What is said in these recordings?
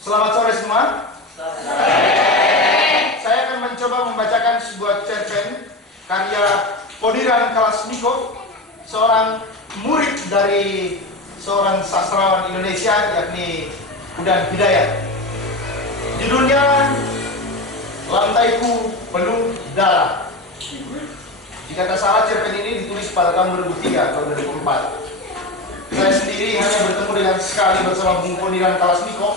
Selamat sore semua. Saya akan mencoba membacakan sebuah cerpen karya Podiran Kalasmikov, seorang murid dari seorang sastrawan Indonesia yakni Udan Hidayat. Judulnya Lantaiku Penuh Darah. Jika tak salah, cerpen ini ditulis pada tahun 2003 atau 2004. Saya sendiri hanya bertemu dengan sekali bersama Bung Podiran Kalasmikov.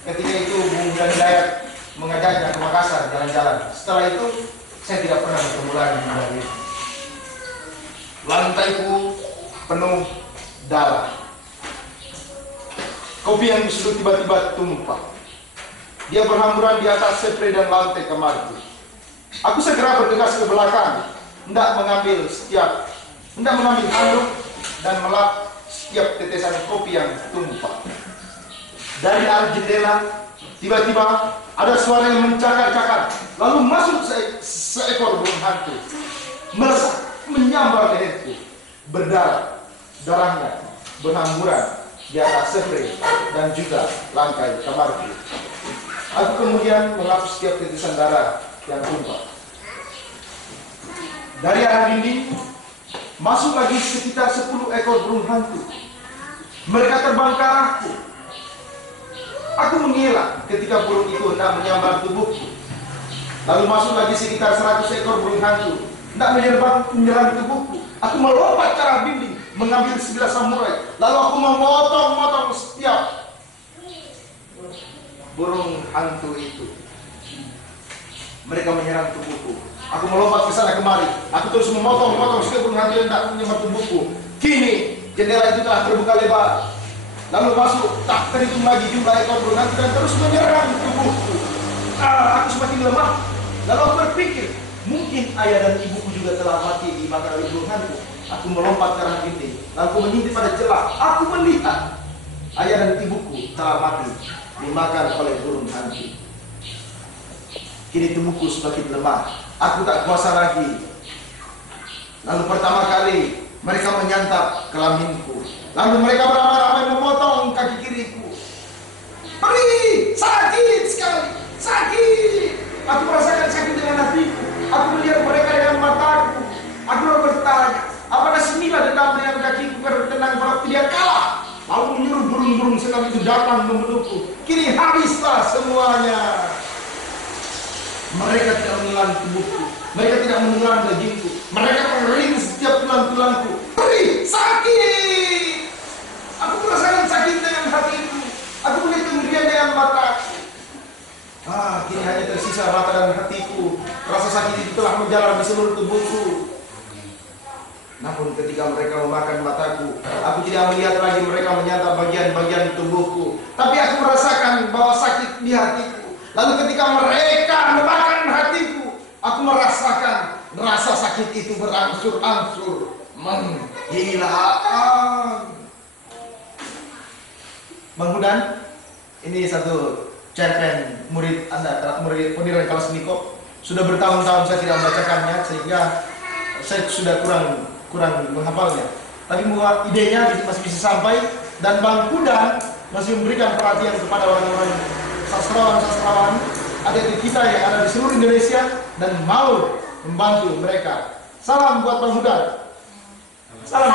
Ketika itu Bung Udan Hidayat mengajaknya ke Makassar jalan-jalan. Setelah itu saya tidak pernah bertemu lagi. Lantaiku penuh darah. Kopi yang disuruh tiba-tiba tumpah. Dia berhamburan di atas spray dan lantai kamarku. Aku segera bergegas ke belakang, hendak mengambil handuk dan melap setiap tetesan kopi yang tumpah. Dari arah jendela, tiba-tiba ada suara yang mencakar-cakar, lalu masuk seekor burung hantu, melesak, menyambar leherku, berdarah, darahnya berhamburan di atas spray dan juga lantai kamarku. Aku kemudian menghapus setiap tetesan darah yang tumpah. Dari arah dinding, masuk lagi sekitar 10 ekor burung hantu. Mereka terbang ke arahku. Aku mengelak ketika burung itu hendak menyambar tubuhku. Lalu masuk lagi sekitar 100 ekor burung hantu hendak menyerang tubuhku. Aku melompat ke arah dinding, mengambil sebilah samurai. Lalu aku memotong-motong setiap burung hantu itu. Mereka menyerang tubuhku. Aku melompat ke sana kemari. Aku terus memotong-motong setiap burung hantu yang hendak menyambar tubuhku. Kini jendela itu telah terbuka lebar. Lalu masuk, tak terhitung lagi jumlah ekor burung hantu dan terus menyerang tubuhku. Aku semakin lemah. Lalu aku berpikir, mungkin ayah dan ibuku juga telah mati dimakan oleh burung hantu. Aku melompat ke arah dinding, lalu aku mengintip pada celah. Aku melihat ayah dan ibuku telah mati dimakan oleh burung hantu. Kini tubuhku semakin lemah. Aku tak kuasa lagi. Lalu pertama kali mereka menyantap kelaminku. Lalu mereka beramai-ramai memotong kaki kiriku. Perih, sakit sekali, sakit. Aku merasakan sakit dengan hatiku. Aku melihat mereka dengan mataku. Aku bertanya, apakah semila dendam dengan kakiku bertenang pada tidak kalah? Lalu menyuruh burung-burung sekali itu datang memelukku. Kini habislah semuanya. Mereka tidak menelan tubuhku. Mereka tidak menelan dagingku. Mereka mengering setiap tulang-tulangku. Perih, sakit. Aku merasakan sakit dengan hatiku. Aku melihat kemudian dengan mataku. Kini hanya tersisa mata dan hatiku. Rasa sakit itu telah menjalar di seluruh tubuhku. Namun ketika mereka memakan mataku, aku tidak melihat lagi mereka menyantap bagian-bagian tubuhku. Tapi aku merasakan bahwa sakit di hatiku. Lalu ketika mereka memakan hatiku, aku merasakan rasa sakit itu berangsur-angsur menghilang. Bang Udan, ini satu cerpen murid Anda, murid Podiran Kalasmikov. Sudah bertahun-tahun saya tidak membacakannya sehingga saya sudah kurang menghafalnya. Tapi idenya masih bisa sampai, dan Bang Udan masih memberikan perhatian kepada orang-orang sastrawan adik-adik kita yang ada di seluruh Indonesia dan mau membantu mereka. Salam buat Bang Udan. Salam.